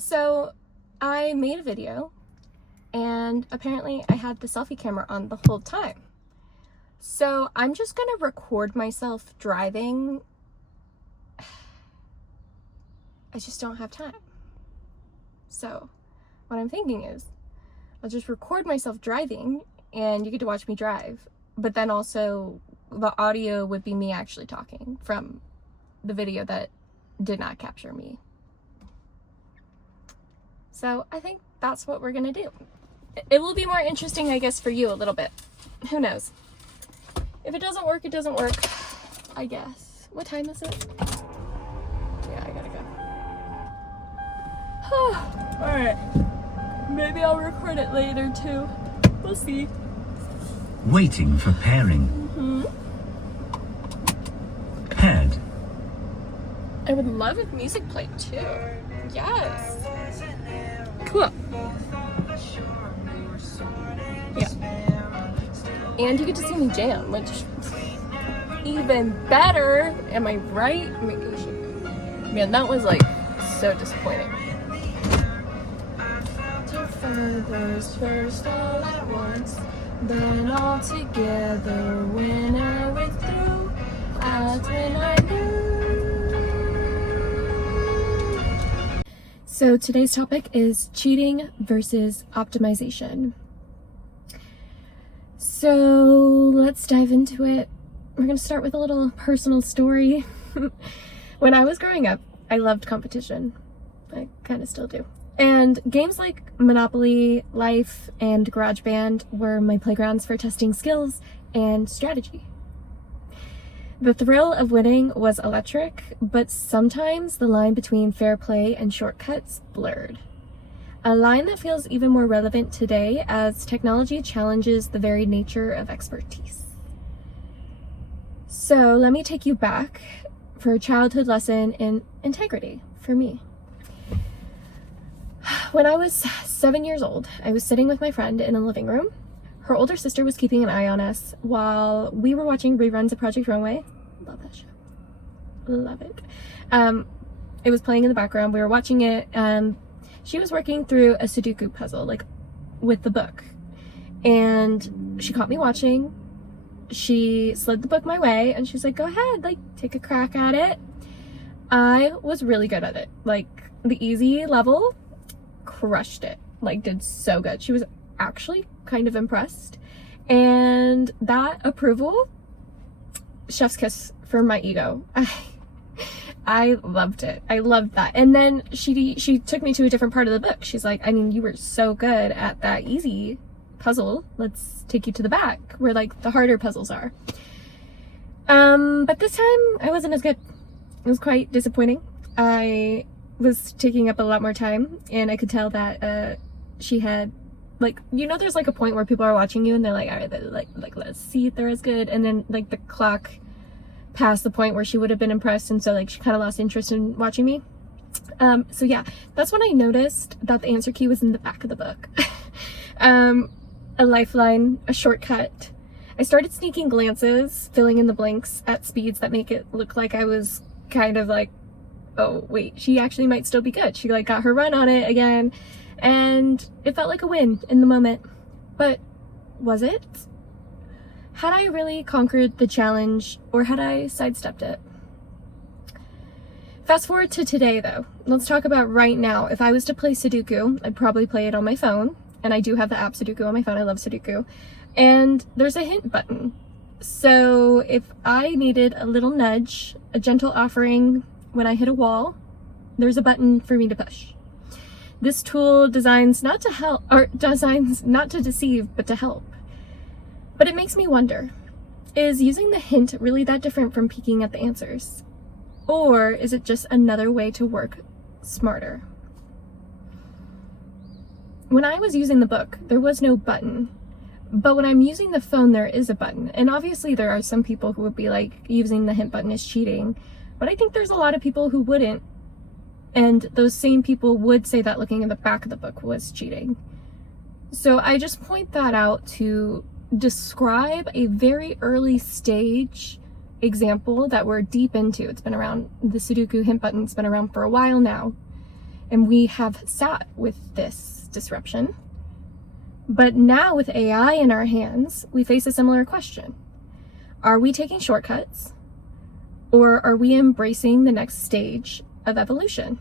So I made a video and apparently I had the selfie camera on the whole time. So I'm just gonna record myself driving. I just don't have time. So what I'm thinking is I'll just record myself driving and you get to watch me drive, but then also the audio would be me actually talking from the video that did not capture me. So I think that's what we're gonna do. It will be more interesting, I guess, for you a little bit. Who knows? If it doesn't work, it doesn't work, I guess. What time is it? Yeah, I gotta go. Alright. Maybe I'll record it later too. We'll see. Waiting for pairing. Paired. I would love if music played too. Yes. Cool. Yeah. And you get to see me jam, which even better. Am I right? Man, that was like so disappointing. First all at once, then all together. When I went through, that's when I knew. So today's topic is cheating versus optimization. So let's dive into it. We're gonna start with a little personal story. When I was growing up, I loved competition. I kind of still do. And games like Monopoly, Life, and GarageBand were my playgrounds for testing skills and strategy. The thrill of winning was electric, but sometimes the line between fair play and shortcuts blurred. A line that feels even more relevant today as technology challenges the very nature of expertise. So let me take you back for a childhood lesson in integrity for me. When I was 7 years old, I was sitting with my friend in a living room. Her older sister was keeping an eye on us while we were watching reruns of Project Runway. Love that show. Love it. It was playing in the background. We were watching it. She was working through a Sudoku puzzle, like with the book. And she caught me watching. She slid the book my way and she's like, go ahead, like take a crack at it. I was really good at it. Like the easy level, crushed it, like did so good. She was actually kind of impressed, and that approval, chef's kiss for my ego. I loved it. I loved that. And then she took me to a different part of the book. She's like, I mean, you were so good at that easy puzzle, let's take you to the back where like the harder puzzles are. But this time I wasn't as good. It was quite disappointing. I was taking up a lot more time, and I could tell that she had, like, you know, there's like a point where people are watching you and they're like, all right, like let's see if they're as good, and then like the clock passed the point where she would have been impressed, and so like she kind of lost interest in watching me. So yeah, that's when I noticed that the answer key was in the back of the book. A lifeline, a shortcut. I started sneaking glances, filling in the blanks at speeds that make it look like I was kind of like, oh wait, she actually might still be good. She like got her run on it again, and it felt like a win in the moment. But was it? Had I really conquered the challenge, or had I sidestepped it? Fast forward to today though. Let's talk about right now. If I was to play Sudoku, I'd probably play it on my phone, and I do have the app Sudoku on my phone. I love Sudoku. And there's a hint button. So if I needed a little nudge, a gentle offering when I hit a wall, there's a button for me to push. This tool designs not to deceive, but to help. But it makes me wonder, is using the hint really that different from peeking at the answers? Or is it just another way to work smarter? When I was using the book, there was no button. But when I'm using the phone, there is a button. And obviously there are some people who would be like, using the hint button is cheating. But I think there's a lot of people who wouldn't. And those same people would say that looking in the back of the book was cheating. So I just point that out to describe a very early stage example that we're deep into. It's been around, the Sudoku hint button's been around for a while now. And we have sat with this disruption. But now with AI in our hands, we face a similar question. Are we taking shortcuts, or are we embracing the next stage of evolution?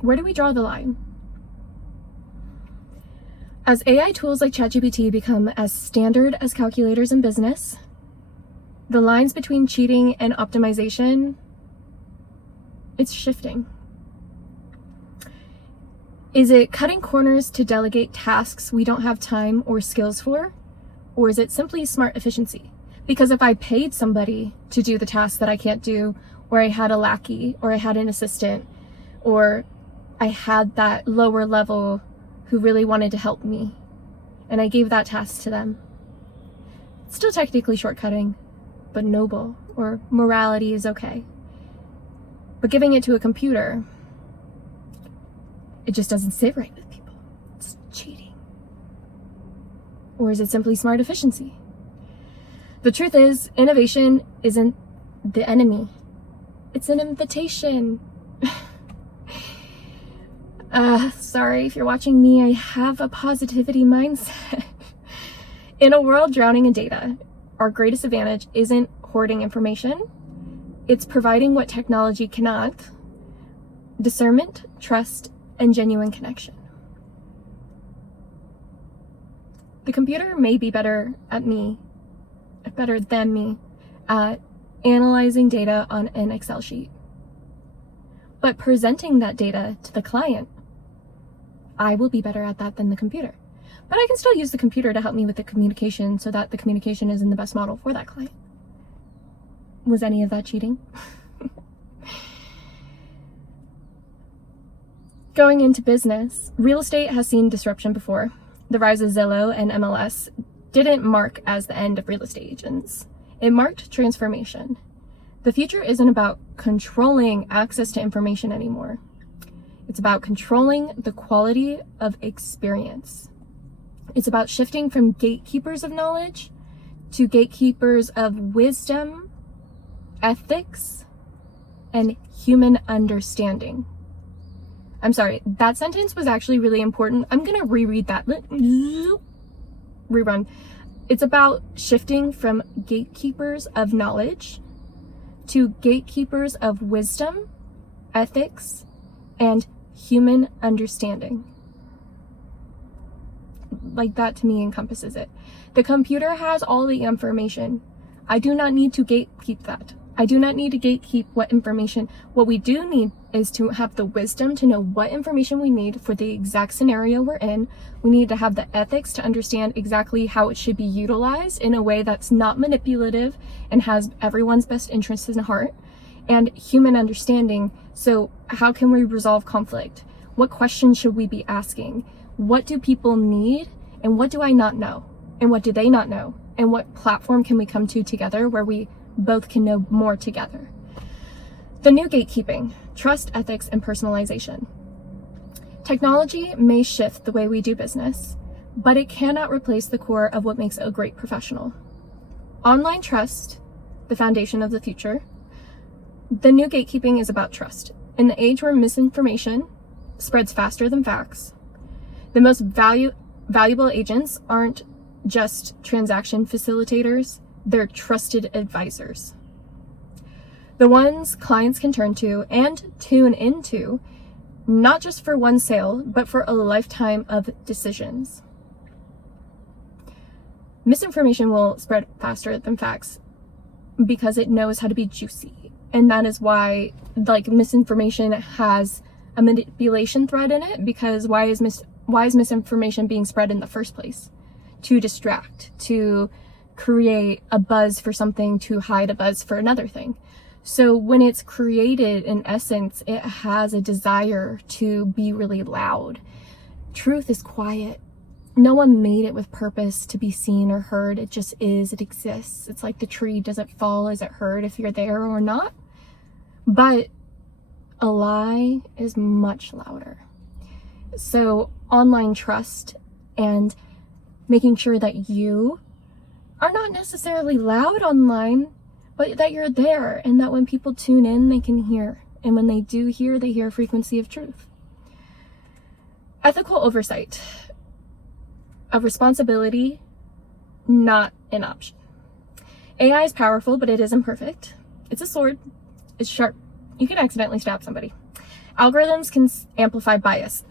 Where do we draw the line? As AI tools like ChatGPT become as standard as calculators in business, the lines between cheating and optimization, it's shifting. Is it cutting corners to delegate tasks we don't have time or skills for? Or is it simply smart efficiency? Because if I paid somebody to do the task that I can't do, or I had a lackey, or I had an assistant, or I had that lower level who really wanted to help me, and I gave that task to them, it's still technically shortcutting, but noble, or morality is okay. But giving it to a computer, it just doesn't sit right with people. It's cheating. Or is it simply smart efficiency? The truth is, innovation isn't the enemy. It's an invitation. Sorry if you're watching me, I have a positivity mindset. In a world drowning in data, our greatest advantage isn't hoarding information. It's providing what technology cannot: discernment, trust, and genuine connection. The computer may be better than me at analyzing data on an Excel sheet. But presenting that data to the client, I will be better at that than the computer. But I can still use the computer to help me with the communication so that the communication is in the best model for that client. Was any of that cheating? Going into business, real estate has seen disruption before. The rise of Zillow and MLS didn't mark as the end of real estate agents. It marked transformation. The future isn't about controlling access to information anymore. It's about controlling the quality of experience. It's about shifting from gatekeepers of knowledge to gatekeepers of wisdom, ethics, and human understanding. I'm sorry, that sentence was actually really important. I'm gonna reread that. Rerun. It's about shifting from gatekeepers of knowledge to gatekeepers of wisdom, ethics, and human understanding. Like, that to me encompasses it. The computer has all the information. I do not need to gatekeep that. I do not need to gatekeep what information. What we do need is to have the wisdom to know what information we need for the exact scenario we're in. We need to have the ethics to understand exactly how it should be utilized in a way that's not manipulative and has everyone's best interests in heart. And human understanding. So how can we resolve conflict? What questions should we be asking? What do people need? And what do I not know? And what do they not know? And what platform can we come to together where we both can know more together? The new gatekeeping: trust, ethics, and personalization. Technology may shift the way we do business, but it cannot replace the core of what makes a great professional. Online trust, the foundation of the future. The new gatekeeping is about trust. In the age where misinformation spreads faster than facts, the most valuable agents aren't just transaction facilitators, they're trusted advisors. The ones clients can turn to and tune into, not just for one sale, but for a lifetime of decisions. Misinformation will spread faster than facts because it knows how to be juicy. And that is why, misinformation has a manipulation thread in it, because why is misinformation being spread in the first place? To distract, to create a buzz for something, to hide a buzz for another thing. So when it's created, in essence, it has a desire to be really loud. Truth is quiet. No one made it with purpose to be seen or heard. It just is. It exists. It's like the tree. Does it fall? Is it heard if you're there or not? But a lie is much louder. So online trust and making sure that you are not necessarily loud online, but that you're there, and that when people tune in, they can hear. And when they do hear, they hear a frequency of truth. Ethical oversight of responsibility, not an option. AI is powerful, but it is imperfect. It's a sword. It's sharp. You can accidentally stab somebody. Algorithms can amplify bias.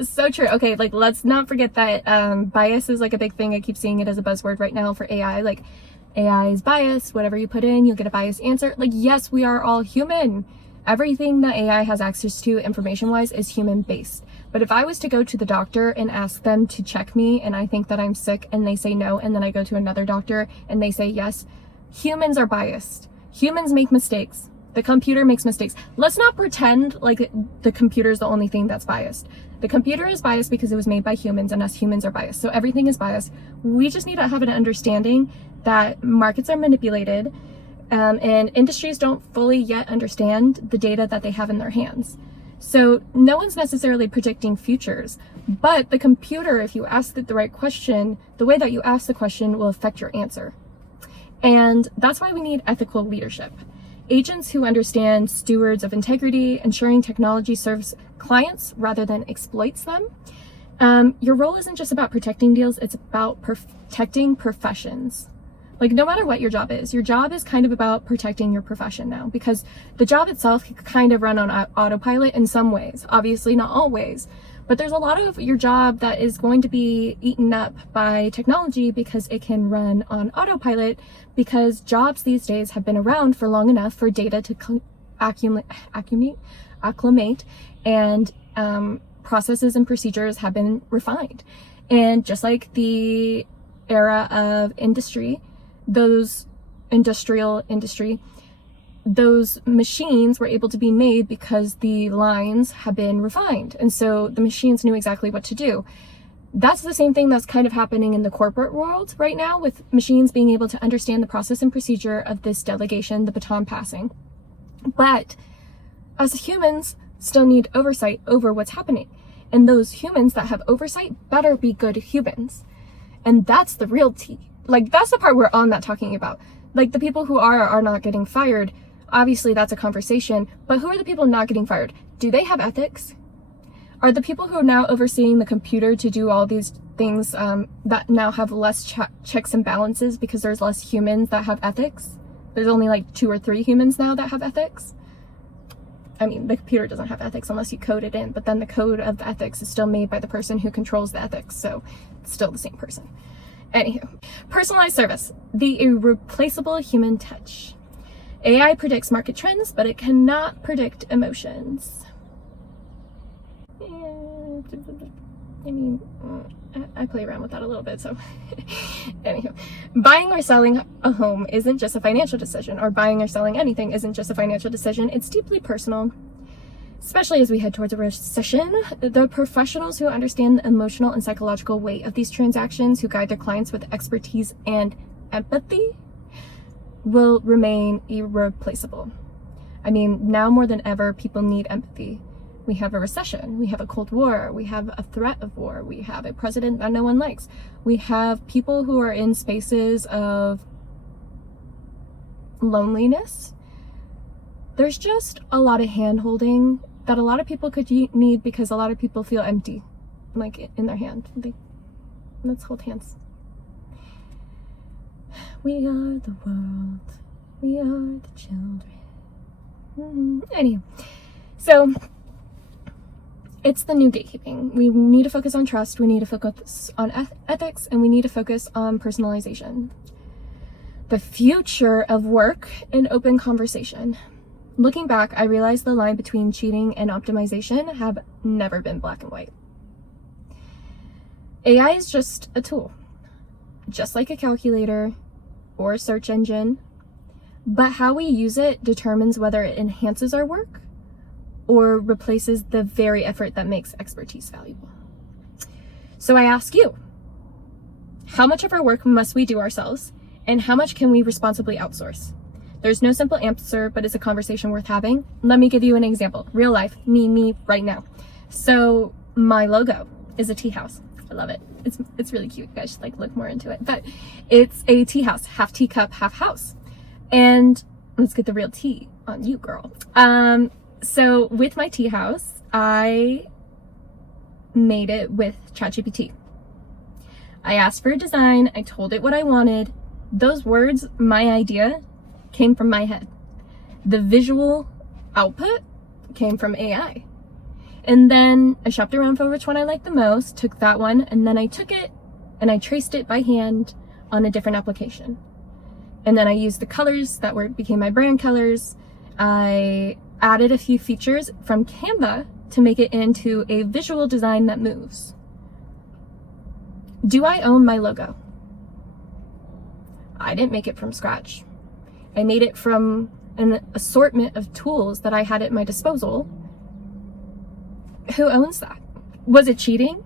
So true. Okay, like, let's not forget that bias is like a big thing. I keep seeing it as a buzzword right now for AI. Like, AI is biased. Whatever you put in, you'll get a biased answer. Like, yes, we are all human. Everything that AI has access to information-wise is human-based. But if I was to go to the doctor and ask them to check me and I think that I'm sick and they say no, and then I go to another doctor and they say yes, humans are biased. Humans make mistakes. The computer makes mistakes. Let's not pretend like the computer is the only thing that's biased. The computer is biased because it was made by humans, and us humans are biased. So everything is biased. We just need to have an understanding that markets are manipulated, and industries don't fully yet understand the data that they have in their hands. So no one's necessarily predicting futures, but the computer, if you ask it the right question, the way that you ask the question will affect your answer. And that's why we need ethical leadership. Agents who understand, stewards of integrity, ensuring technology serves clients rather than exploits them. Your role isn't just about protecting deals, it's about protecting professions. Like, no matter what your job is kind of about protecting your profession now, because the job itself can kind of run on autopilot in some ways, obviously not always, but there's a lot of your job that is going to be eaten up by technology because it can run on autopilot, because jobs these days have been around for long enough for data to acclimate, and processes and procedures have been refined. And just like the era of industry, those machines were able to be made because the lines have been refined. And so the machines knew exactly what to do. That's the same thing that's kind of happening in the corporate world right now, with machines being able to understand the process and procedure of this delegation, the baton passing. But us humans still need oversight over what's happening. And those humans that have oversight better be good humans. And that's the real tea. Like, that's the part we're all not talking about. Like, the people who are not getting fired, obviously that's a conversation, but who are the people not getting fired? Do they have ethics? Are the people who are now overseeing the computer to do all these things that now have less checks and balances because there's less humans that have ethics? There's only like 2 or 3 humans now that have ethics. I mean, the computer doesn't have ethics unless you code it in, but then the code of the ethics is still made by the person who controls the ethics, so it's still the same person. Anywho, personalized service, the irreplaceable human touch. AI predicts market trends, but it cannot predict emotions. I mean, I play around with that a little bit, so anywho. Buying or selling a home isn't just a financial decision, or buying or selling anything isn't just a financial decision. It's deeply personal. Especially as we head towards a recession, the professionals who understand the emotional and psychological weight of these transactions, who guide their clients with expertise and empathy, will remain irreplaceable. I mean, now more than ever, people need empathy. We have a recession, we have a Cold War, we have a threat of war, we have a president that no one likes. We have people who are in spaces of loneliness. There's just a lot of hand-holding that a lot of people could need, because a lot of people feel empty, like in their hand. Let's hold hands. We are the world. We are the children. Anyway, so it's the new gatekeeping. We need to focus on trust. We need to focus on ethics, and we need to focus on personalization. The future of work and open conversation. Looking back, I realized the line between cheating and optimization have never been black and white. AI is just a tool, just like a calculator or a search engine, but how we use it determines whether it enhances our work or replaces the very effort that makes expertise valuable. So I ask you, how much of our work must we do ourselves, and how much can we responsibly outsource? There's no simple answer, but it's a conversation worth having. Let me give you an example. Real life, me right now. So my logo is a tea house. I love it. It's really cute. You guys should like look more into it. But it's a tea house, half teacup, half house. And let's get the real tea on you, girl. So with my tea house, I made it with ChatGPT. I asked for a design. I told it what I wanted. Those words, my idea, came from my head. The visual output came from AI. And then I shopped around for which one I liked the most, took that one, and then I took it and I traced it by hand on a different application. And then I used the colors that became my brand colors. I added a few features from Canva to make it into a visual design that moves. Do I own my logo? I didn't make it from scratch. I made it from an assortment of tools that I had at my disposal. Who owns that? Was it cheating?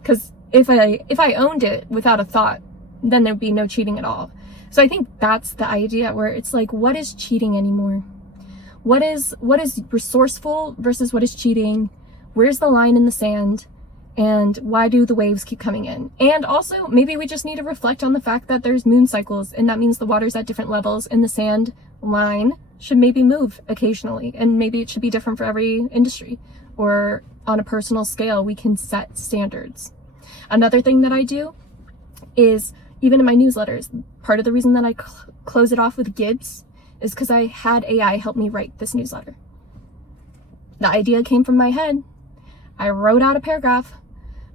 Because if I owned it without a thought, then there'd be no cheating at all. So I think that's the idea, where it's like, what is cheating anymore? What is resourceful versus what is cheating? Where's the line in the sand? And why do the waves keep coming in? And also, maybe we just need to reflect on the fact that there's moon cycles, and that means the water's at different levels, and the sand line should maybe move occasionally, and maybe it should be different for every industry, or on a personal scale, we can set standards. Another thing that I do is, even in my newsletters, part of the reason that I close it off with Gibbs is because I had AI help me write this newsletter. The idea came from my head. I wrote out a paragraph,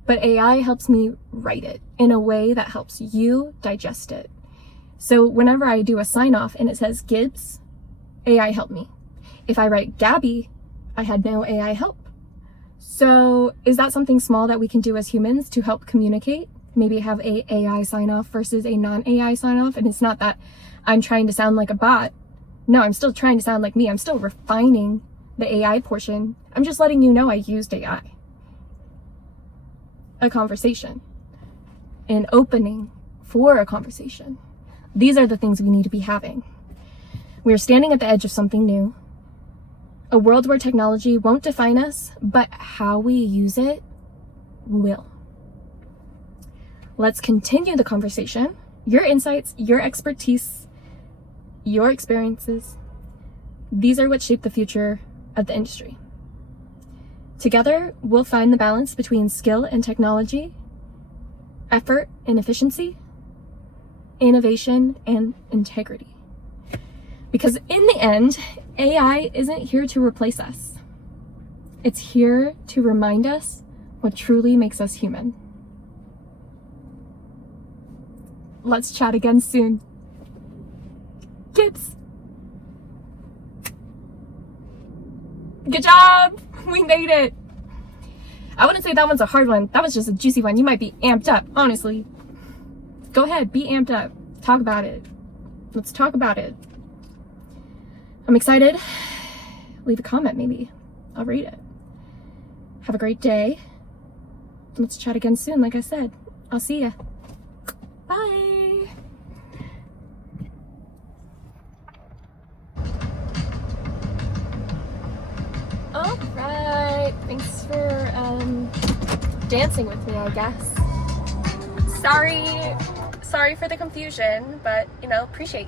but AI helps me write it in a way that helps you digest it. So whenever I do a sign off and it says Gibbs, AI help me. If I write Gabby, I had no AI help. So is that something small that we can do as humans to help communicate? Maybe have a AI sign off versus a non-AI sign off. And it's not that I'm trying to sound like a bot. No, I'm still trying to sound like me. I'm still refining the AI portion. I'm just letting you know I used AI. A conversation, an opening for a conversation. These are the things we need to be having. We are standing at the edge of something new. A world where technology won't define us, but how we use it will. Let's continue the conversation. Your insights, your expertise, your experiences, these are what shape the future of the industry. Together, we'll find the balance between skill and technology, effort and efficiency, innovation and integrity. Because in the end, AI isn't here to replace us. It's here to remind us what truly makes us human. Let's chat again soon. Gibbs. Good job! We made it! I wouldn't say that one's a hard one. That was just a juicy one. You might be amped up, honestly. Go ahead, be amped up. Talk about it. Let's talk about it. I'm excited. Leave a comment, maybe. I'll read it. Have a great day. Let's chat again soon, like I said. I'll see ya. Bye! Alright, thanks for dancing with me, I guess. Sorry for the confusion, but appreciate